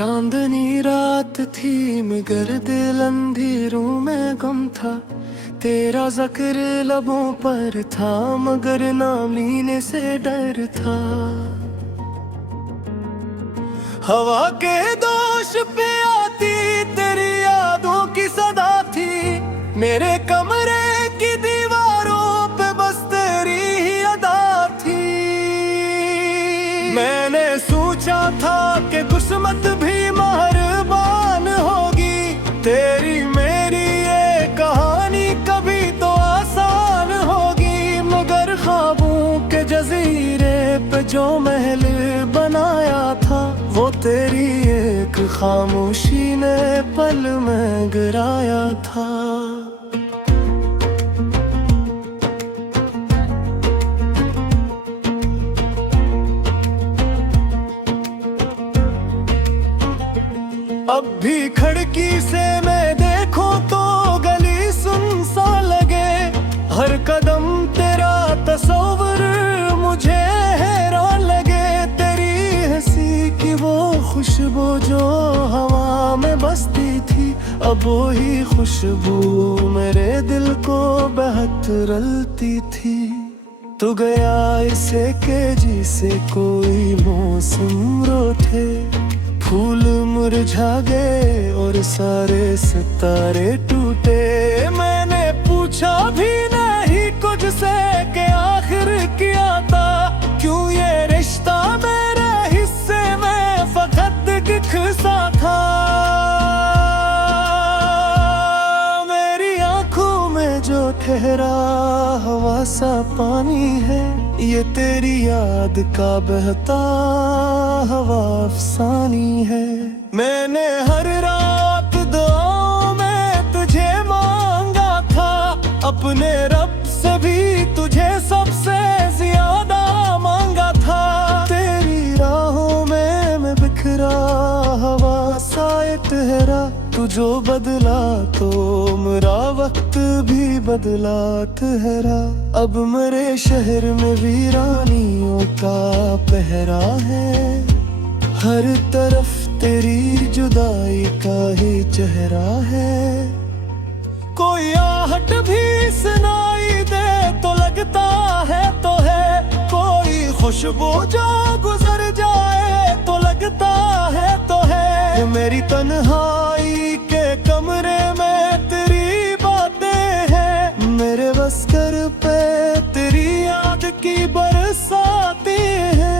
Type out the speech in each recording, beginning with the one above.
चांदनी रात थी मगर दिल अंधेरों में गुम था। तेरा जिक्र लबों पर था मगर नाम लेने से डर था। हवा के दोष पे आती तेरी यादों की सदा थी। मेरे कमरे की दीवारों पे बस तेरी ही अदा थी। मैंने सोचा था कि किस्मत भी मेहरबान होगी। तेरी मेरी ये कहानी कभी तो आसान होगी। मगर ख्वाबों के जजीरे पे जो महल बनाया था वो तेरी एक खामोशी ने पल में गिराया था। अब भी खिड़की से मैं देखूं तो गली सुनसान लगे। हर कदम तेरा तस्वीर मुझे हैरान लगे। तेरी हंसी की वो खुशबू जो हवा में बसती थी, अब वही खुशबू मेरे दिल को बहत रलती थी। तू गया इसे के जिसे कोई मौसम रोठे। फूल मुरझा गए और सारे सितारे टूटे। मैंने पूछा भी नहीं कुछ से कि आखिर क्या था। क्यों ये रिश्ता मेरे हिस्से में फकत खिसा था। मेरी आंखों में जो ठहरा हवा सा पानी है, ये तेरी याद का बहता हवा अफसानी है। मैंने हर रात दुआओं में तुझे मांगा था। अपने रब से भी तुझे सबसे ज्यादा मांगा था। तेरी राहों में मैं बिखरा हवा सा ठहरा। तू जो बदला तो मेरा वक्त भी बदला ठहरा। अब मेरे शहर में वीरानियों का पहरा है। हर तरफ तेरी जुदाई का ही चेहरा है। कोई आहट भी सुनाई दे तो लगता है तो है। कोई खुशबू जो गुजर जाए तो लगता है तो है। मेरी तन्हाई के कमरे में तेरी बातें हैं। मेरे बस्तर पे तेरी याद की बरसाती हैं।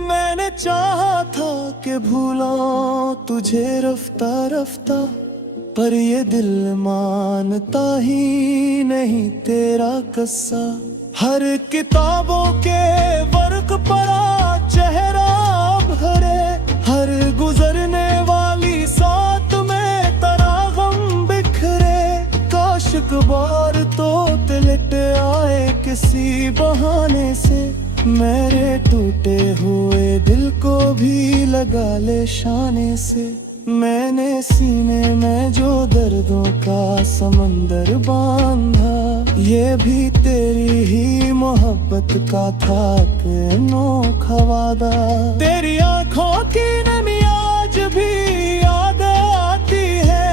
मैंने चाहा था कि भूलाऊं तुझे रफ्ता रफ्ता, पर ये दिल मानता ही नहीं तेरा किस्सा। हर किताबों के वर्क पर चेहरा भरे। हर गुजरने वाली साथ में तरागम बिखरे। काश बार तो तिलट आए किसी बहाने से। मेरे टूटे हुए दिल को भी लगा ले शाने से। मैंने सीने में जो दर्दों का समंदर बांधा, ये भी तेरी ही मोहब्बत का था कि अनोखा वादा। तेरी आंखों की नमी आज भी याद आती है।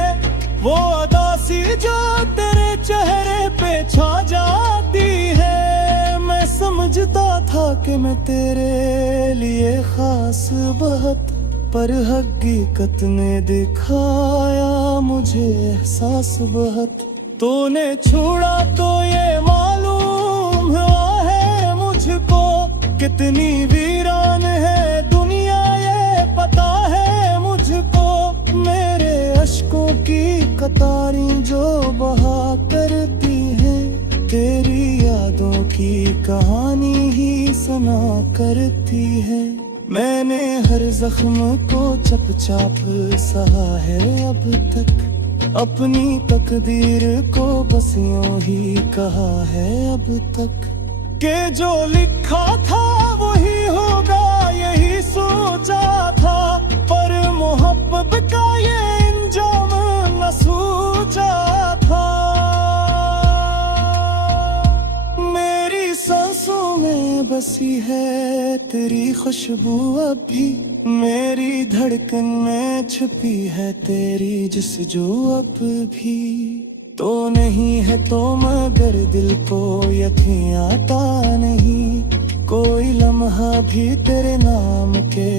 वो अदासी जो तेरे चेहरे पे छा जाती है। मैं समझता था कि मैं तेरे लिए खास बहुत, पर हकीकत ने दिखाया मुझे एहसास बहुत। तूने छोड़ा तो ये मालूम हुआ है मुझको, कितनी वीरान है दुनिया ये पता है मुझको। मेरे अश्कों की कतारी जो बहा करती है, तेरी यादों की कहानी ही सुना करती है। मैंने हर जख्म को चुपचाप सहा है अब तक। अपनी तकदीर को बस यूं ही कहा है अब तक। के जो लिखा था वही होगा यही सोचा था, पर मोहब्बत का ये इंजाम न सूझा था। मेरी सांसों में बसी है तेरी खुशबू अब भी, मेरी धड़कन में छुपी है तेरी जिस्जू अब भी। तो नहीं है तो मगर दिल को यकीन आता नहीं, कोई लम्हा भी तेरे नाम के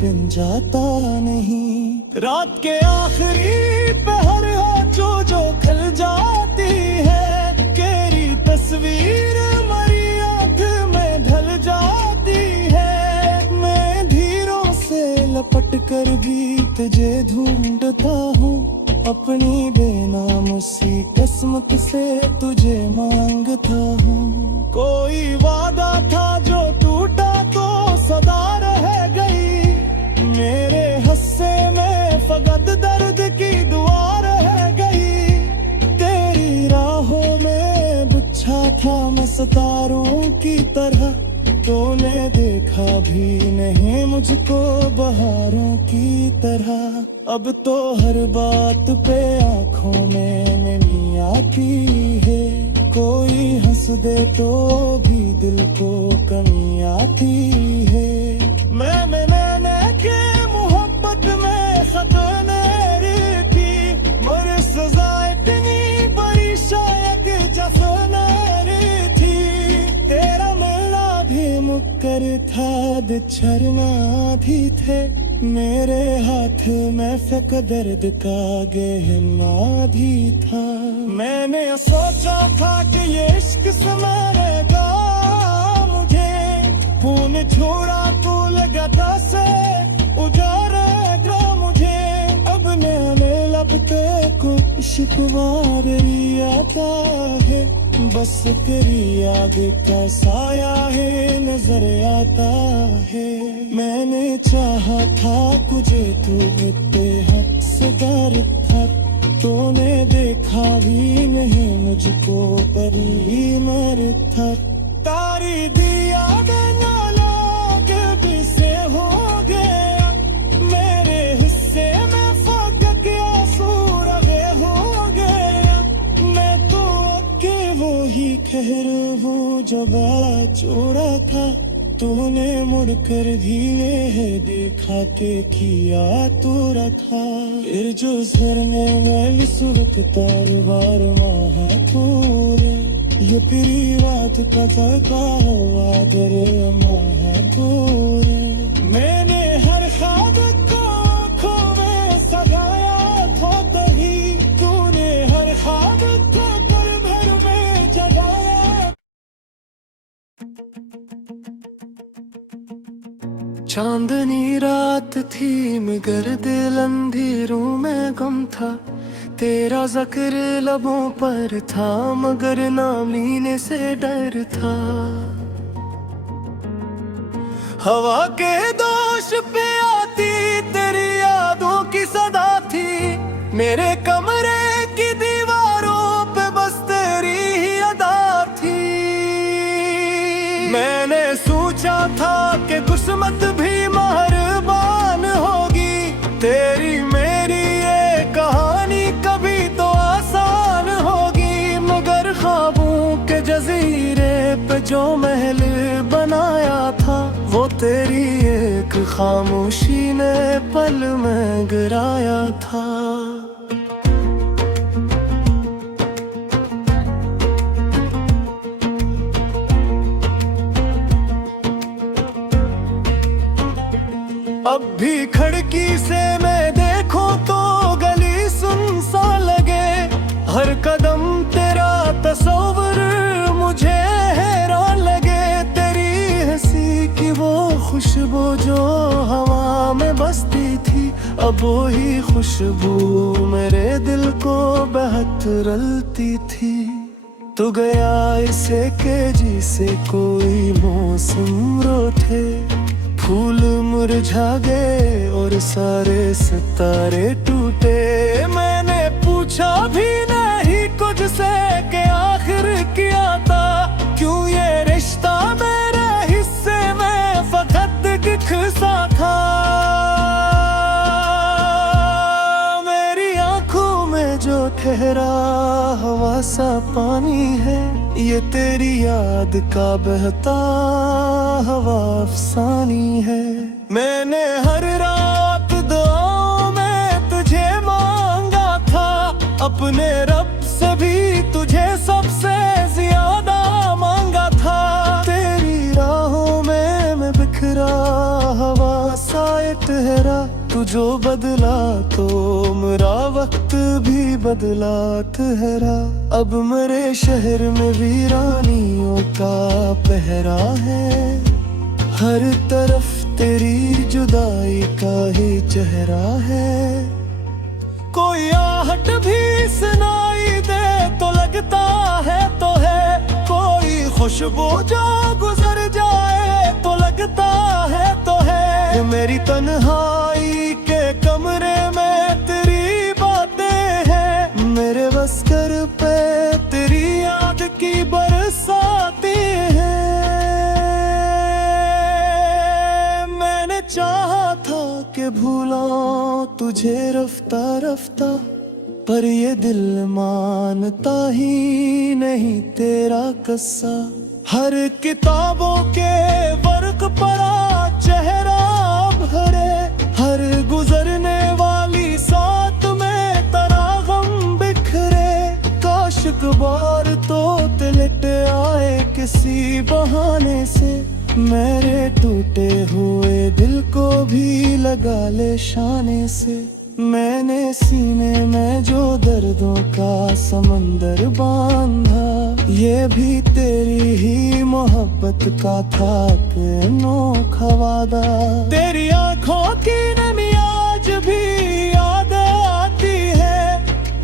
बिन जाता नहीं। रात के आखिरी पहर जो खल जाती है, तेरी तस्वीर मरी आँख में ढल जाती है। मैं धीरों से लपट कर भी तुझे ढूंढता हूँ, अपनी बेनाम सी किस्मत से तुझे मांगता हूँ। कोई वादा था जो टूटा तो सदा रह गई, मेरे हिस्से में फकत दर्द की दुआ रह गई। तेरी राहों में बिछा था मैं सितारों की तरह, तूने देखा भी नहीं मुझको बहारों की तरह। अब तो हर बात पे आँखों में नमी आती है, कोई हंस दे तो भी दिल को कमी आती है। मैं के मोहब्बत में खतने थी, मगर सजा इतनी बड़ी शायद जफने थी। तेरा मिलना भी मुकर था, बिछड़ना भी थे, मेरे हाथ में फक दर्द का गहना भी था। मैंने सोचा था कि ये इश्क संवरेगा मुझे, खून छोड़ा तो लगाता से उजाड़ेगा मुझे। अब मैंने लपटे को शिकवारी आता है, बस तेरी याद का साया है नजर आता है। मैंने चाहा था तुझे तू इतने हद से डर था, तूने देखा भी नहीं मुझको परी मर था। तारी दिया बिना लोग भी से हो गया, मेरे हिस्से में फकत आंसू रवे हो गया। मैं तो के वो ही खैर वो जो बड़ा चोरा था, तूने मुड़कर भी है देखा के किया तोरा था। फिर जो झरने में सुबह तार बार महा पूरे, ये प्री रात का तड़का हो आदर महा पूरे। मैंने हर ख्वाब को आँखों में सजाया था तभी, तूने हर ख्वाब को पल भर में जगाया। चांदनी रात थी मगर दिल अंधेरों में गम था, तेरा जिक्र लबों पर था मगर नाम लेने से डर था। हवा के दोष पे आती तेरी यादों की सदा थी, मेरे कमरे की दीवारों पे बस तेरी ही अदा थी। मैंने सोचा था कि किस्मत भी मेहरबान होगी, तेरी मेरी ये कहानी कभी तो आसान होगी। मगर ख्वाबों के जजीरे पे जो महल बनाया था, वो तेरी एक खामोशी ने पल में गिराया था। अब भी खिड़की से मैं देखूं तो गली सुनसान लगे, हर कदम तेरा तस्वीर मुझे हैरान लगे। तेरी हंसी की वो खुशबू जो हवा में बसती थी, अब वही खुशबू मेरे दिल को बहत रलती थी। तू गया इसे के जिसे कोई मौसम रोथे, फूल मुरझा गए और सारे सितारे टूटे। मैंने पूछा भी नहीं कुछ से कि आखिर क्या था, क्यों ये रिश्ता मेरे हिस्से में फकत खिसा था। मेरी आंखों में जो ठहरा हवा सा पानी है, ये तेरी याद का बहता हवा अफसानी है। मैंने हर रात दुआओं में तुझे मांगा था, अपने रब से भी तुझे सबसे ज्यादा मांगा था। तेरी राहों में मैं बिखरा हवा सा ठहरा, तू जो बदला तो मेरा वक्त भी बदला ठहरा। अब मेरे शहर में वीरानियों का पहरा है, हर तरफ तेरी जुदाई का ही चेहरा है। कोई आहट भी सुनाई दे तो लगता है तो है, कोई खुशबू जो गुजर जाए तो लगता है तो है। मेरी तन्हाई के कमरे में तेरी बातें हैं, मेरे बस्तर पे तेरी याद की बरसाती हैं। मैंने चाहा था कि भूलाऊं तुझे रफ्ता रफ्ता, पर ये दिल मानता ही नहीं तेरा कस्सा। हर किताबों के वर्क पर चेहरा भरे, हर गुजरने वाली साथ में तेरा गम बिखरे। काश बार तो तिलट आए किसी बहाने से, मेरे टूटे हुए दिल को भी लगा ले शाने से। मैंने सीने में जो दर्दों का समंदर बांधा, ये भी तेरी ही मोहब्बत का था कि अनोखा वादा। तेरी आंखों की नमी आज भी याद आती है,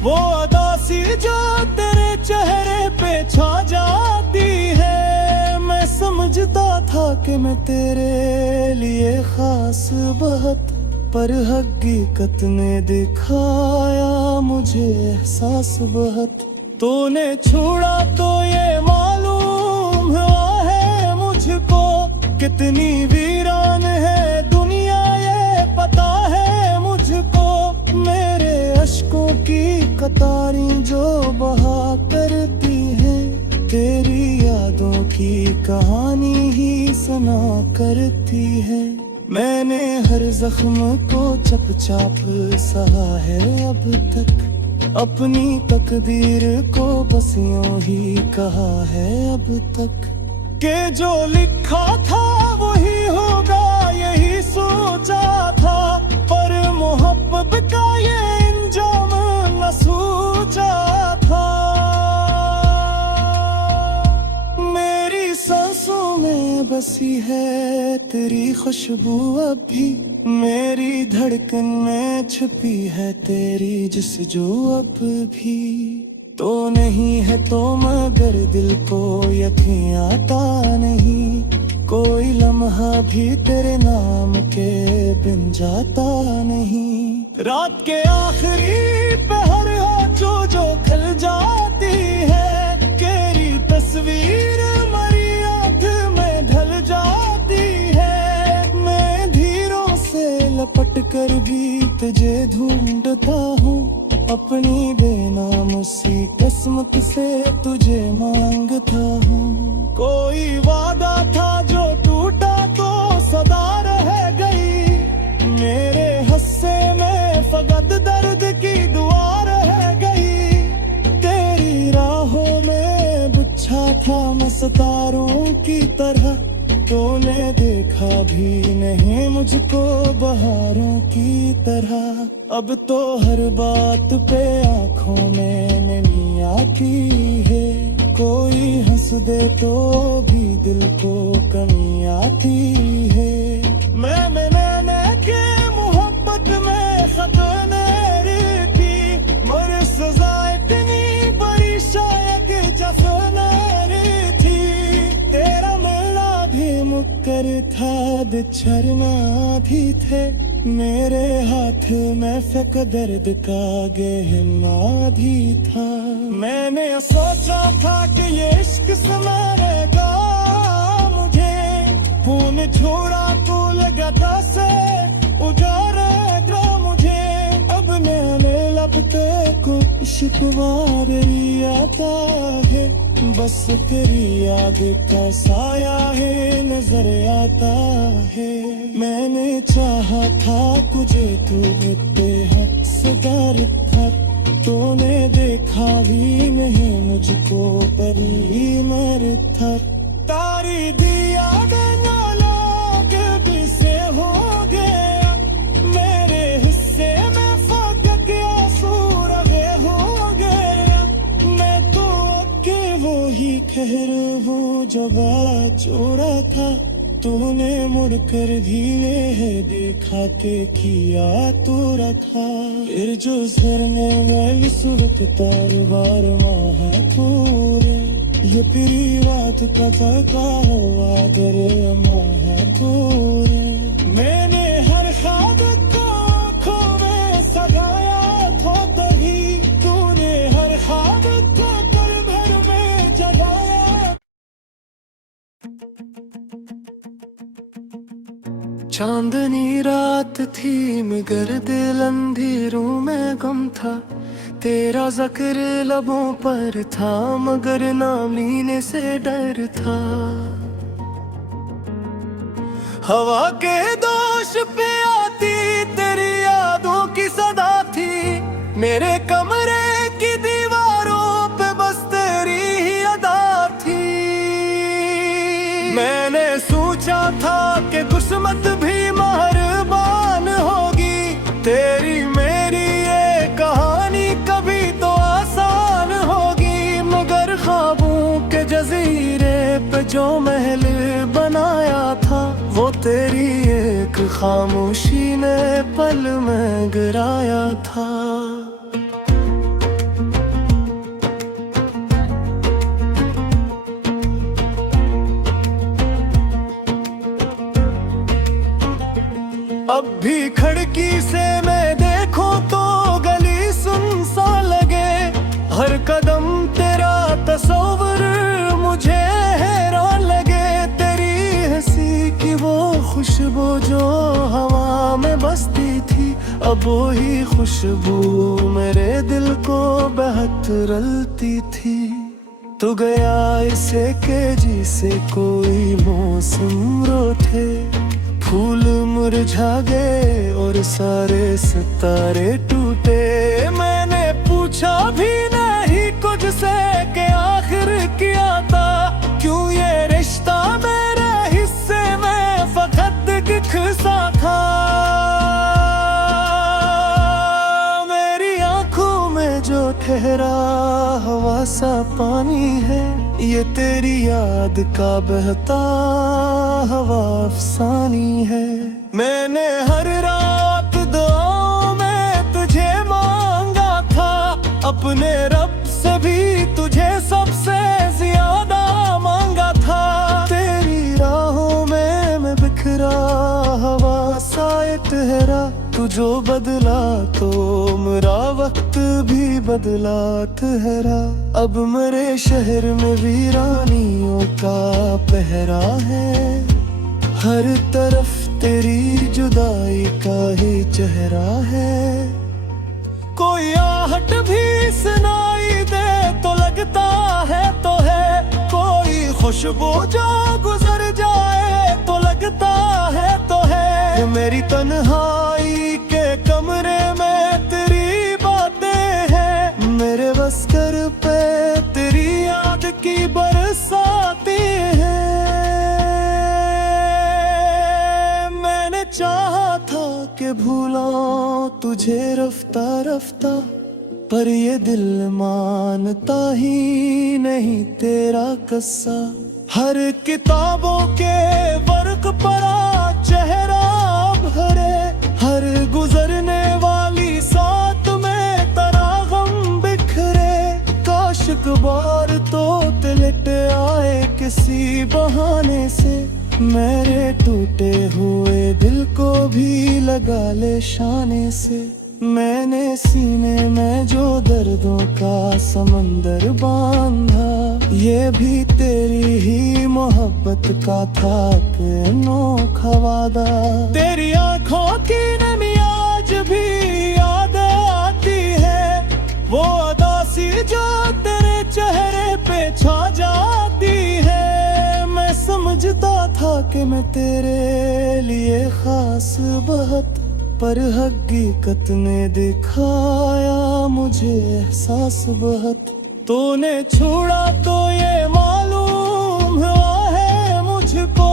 वो अदासी जो तेरे चेहरे पे छा जाती है। मैं समझता था कि मैं तेरे लिए खास बहुत, पर हकीकत ने दिखाया मुझे एहसास बहुत। तूने छोड़ा तो ये मालूम हुआ है मुझको, कितनी वीरान है दुनिया ये पता है मुझको। मेरे अश्कों की कतारी जो बहा करती है, तेरी यादों की कहानी ही सुना करती है। मैंने हर जख्म को चुपचाप सहा है अब तक, अपनी तकदीर को बस यूं ही कहा है अब तक। के जो लिखा था वही होगा यही सोचा था, पर मोहब्बत का ये इंजाम न सोचा था। मेरी सांसों में बसी है तेरी खुशबू अब भी, मेरी धड़कन में छुपी है तेरी जिस्जो अब भी। तो नहीं है तो मगर दिल को यकीन आता नहीं, कोई लम्हा भी तेरे नाम के बिन जाता नहीं। रात के आखिरी पहर हो जो खल जाती है, तेरी तस्वीर मरी आँख में ढल जाती है। मैं धीरों से लपट कर भी तुझे ढूंढता हूँ, अपनी बेनाम सी किस्मत से तुझे मांगता हूँ। कोई वादा था जो टूटा तो सदा रह गई, मेरे हस्से में फकत दर्द की दुआ रह गई। तेरी राहों में बिछा था मैं सितारों की तरह, तूने देखा भी नहीं मुझको बहारों की तरह। अब तो हर बात पे आँखों में नमी आती है, कोई हंस दे तो भी दिल को कमी आती है। मैंने के मोहब्बत में खतने की, मगर सजा इतनी बड़ी शायद जफने थी। तेरा मिलना भी मुक्कर था, बिछड़ना भी थे, मेरे हाथ में फक दर्द का गहना भी था। मैंने सोचा था कि ये इश्क संवारेगा मुझे, खून छोड़ा तो लगाता से उजाड़ेगा मुझे। अब मैंने लब पे कुछ शिकवा भी आता है, बस तेरी याद का साया है नजर आता है। मैंने चाहा था तुझे, तू बेहद सदार था, तूने देखा भी नहीं मुझको, परी मर था। तारी दिया गया लोग से हो गया, मेरे हिस्से में फक गया, सूरगे हो गया। मैं तो के वो ही खैर हूँ जो बात छोड़ा था, तूने मुड़कर भी है देखा के किया तो रखा। फिर जो झरने में सूरत तार बार माहा पूरे, ये तेरी रात का तका हुआ दरे माहा पूरे। मैंने हर ख्वाब को आँखों में सजाया था तभी, तूने हर ख्वाब को पल भर में जगाया। चांदनी रात थी मगर दिल अंधेरों में गम था, तेरा ज़िक्र लबों पर था मगर नाम लेने से डर था। हवा के दोष पे आती तेरी यादों की सदा थी, मेरे कमरे की दीवारों पे बस तेरी ही अदा थी। मैंने सोचा था कि किस्मत भी मेहरबान होगी, तेरी मेरी ये कहानी कभी तो आसान होगी। मगर ख्वाबों के जजीरे पे जो महल बनाया था, वो तेरी एक खामोशी ने पल में गिराया था। अब भी खिड़की से मैं देखूं तो गली सुनसान लगे, हर कदम तेरा तस्वीर मुझे हैरान लगे। तेरी हंसी की वो खुशबू जो हवा में बसती थी, अब वो ही खुशबू मेरे दिल को बहत रलती थी। तू गया इसे के जिसे कोई मौसम रोठे, फूल मुरझा गए और सारे सितारे टूटे। मैंने पूछा भी नहीं कुछ से कि आखिर क्या था, क्यों ये रिश्ता मेरे हिस्से में फकत खिसा था। मेरी आंखों में जो ठहरा हवा सा पानी है, ये तेरी याद का बहता हवा अफसानी है। मैंने हर रात दुआओं में तुझे मांगा था, अपने रब से भी तुझे सबसे ज्यादा मांगा था। तेरी राहों में मैं बिखरा हवा सा ठहरा, तू जो बदला तो मेरा वक्त भी बदला ठहरा। अब मेरे शहर में वीरानियों का पहरा है, हर तरफ तेरी जुदाई का ही चेहरा है। कोई आहट भी सुनाई दे तो लगता है तो है, कोई खुशबू जो गुजर जाए तो लगता है तो है। मेरी तन्हाई के कमरे में तेरी बातें हैं, मेरे बस्तर पे तेरी याद की बरसाती हैं। मैंने चाहा था कि भूलां तुझे रफ्ता रफ्ता, पर ये दिल मानता ही नहीं तेरा कस्सा। हर किताबों के वर्क पड़ा चेहरा भरे, हर गुजरने वाली साथ में तेरा गम बिखरे। काश बार तो तिलट आए किसी बहाने से, मेरे टूटे हुए दिल को भी लगा ले शाने से। मैंने सीने में जो दर्दों का समंदर बांधा, ये भी तेरी ही मोहब्बत का था कि अनोखा वादा। तेरी आंखों की नमी आज भी याद आती है, वो अदा सी जो तेरे चेहरे पे छा जाती है। मैं समझता था कि मैं तेरे लिए खास बहुत, पर हकीकत ने दिखाया मुझे एहसास बहुत। तूने छोड़ा तो ये मालूम हुआ है मुझको,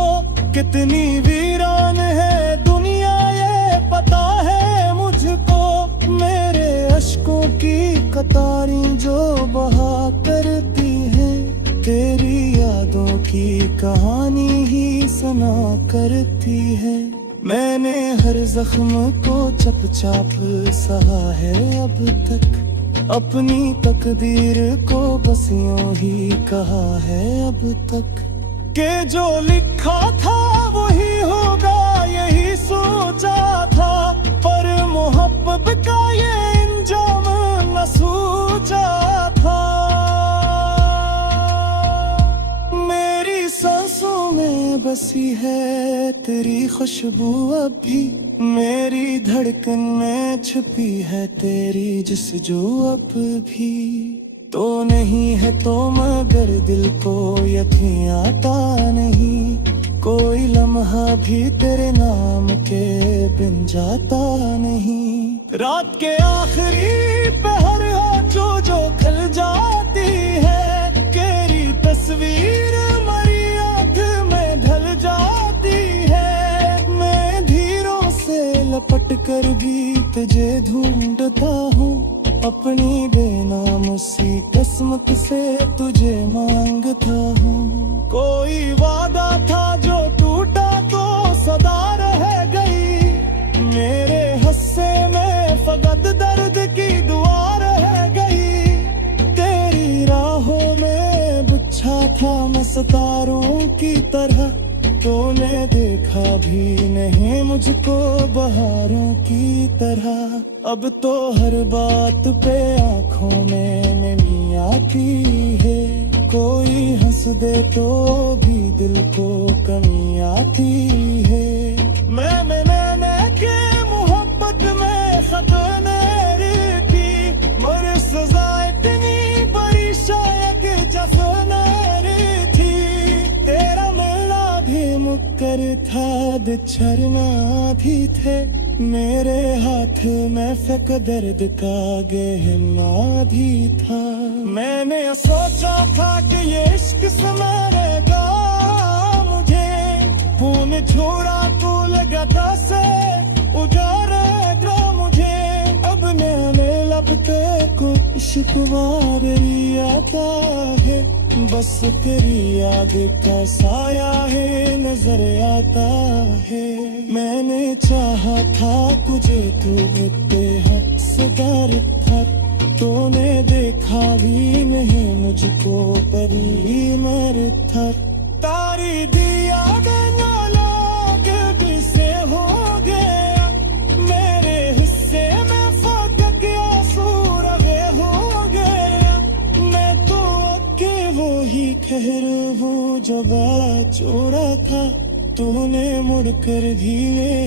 कितनी वीरान है दुनिया ये पता है मुझको। मेरे अश्कों की कतारें जो बहा करती हैं, तेरी यादों की कहानी ही सुना करती है। मैंने हर जख्म को चुपचाप सहा है अब तक, अपनी तकदीर को बस यूं ही कहा है अब तक। के जो लिखा था वही होगा यही सोचा था, पर मोहब्बत का ये इंजाम न सूझा था। मेरी सांसों में बसी है तेरी खुशबू अब भी, मेरी धड़कन में छुपी है तेरी जिस्जो अब भी। तो नहीं है तो मगर दिल को यकीन आता नहीं, कोई लम्हा भी तेरे नाम के बिन जाता नहीं। रात के आखिरी पहर हो जो खल जाती है, तेरी तस्वीर मरी आँख में ढल जाती है। मैं धीरों से लपट कर भी तुझे ढूंढता हूँ, अपनी बेनाम सी किस्मत से तुझे मांगता हूँ। कोई वादा था जो टूटा तो सदा रह गई, मेरे हिस्से में फकत दर्द की दुआ रह गई। तेरी राहों में बिछा था मैं सितारों की तरह, तूने देखा भी नहीं मुझको बहारों की तरह। अब तो हर बात पे आँखों में नमी आती है, कोई हंस दे तो भी दिल को कमी आती है। मैंने के मोहब्बत में खतने की, मगर सजा इतनी बड़ी शायद जफने थी। तेरा मिलना भी मुकर था बिछड़ना भी थे, मेरे हाथ में फक दर्द का गहना भी था। मैंने सोचा था कि ये इश्क संभालेगा मुझे, खून छोड़ा तो लगाता से उजाड़ेगा मुझे। अब मैंने लपटे को इश्क वारी आता है, बस तेरी याद का साया है नजर आता है। मैंने चाहा था तुझे तू बेहद से डर था, तूने देखा भी नहीं मुझको परी मर था। तारी दिया देना लोग से हो गया, मेरे हिस्से में फक के आंसू रहे हो गया। मैं तो के वो ही ठहर वो जो बात छोड़ा था, तूने मुड़कर भी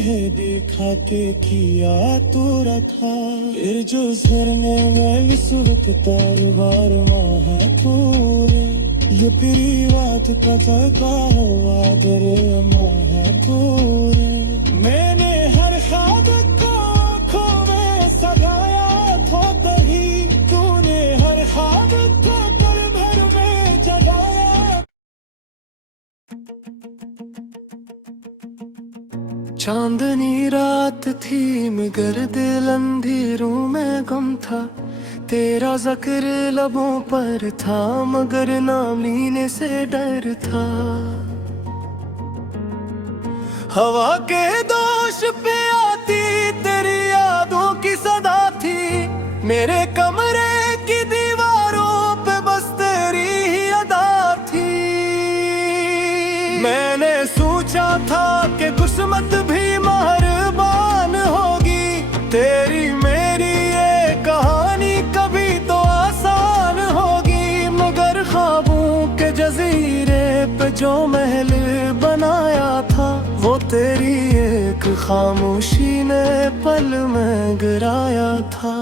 है देखा के किया तूरा था। फिर जो झरने में विसुवत तारवार माहा पूरे, ये प्री बात पता का हुआ दर माहा पूरे। मैंने हर ख्वाब को आँखों में सजाया था तभी, तूने हर ख्वाब को पल भर में जगाया। चांदनी रात थी मगर दिल अंधेरों में गम था, तेरा जिक्र लबों पर था मगर नाम लेने से डर था। हवा के दोष पे आती तेरी यादों की सदा थी, मेरे कमरे की दीवारों पे बस तेरी ही अदा थी। मैंने सोचा था कि किस्मत भी मेहरबान होगी, तेरी मेरी ये कहानी कभी तो आसान होगी। मगर ख्वाबों के जजीरे पे जो महल बनाया था, वो तेरी एक खामोशी ने पल में गिराया था।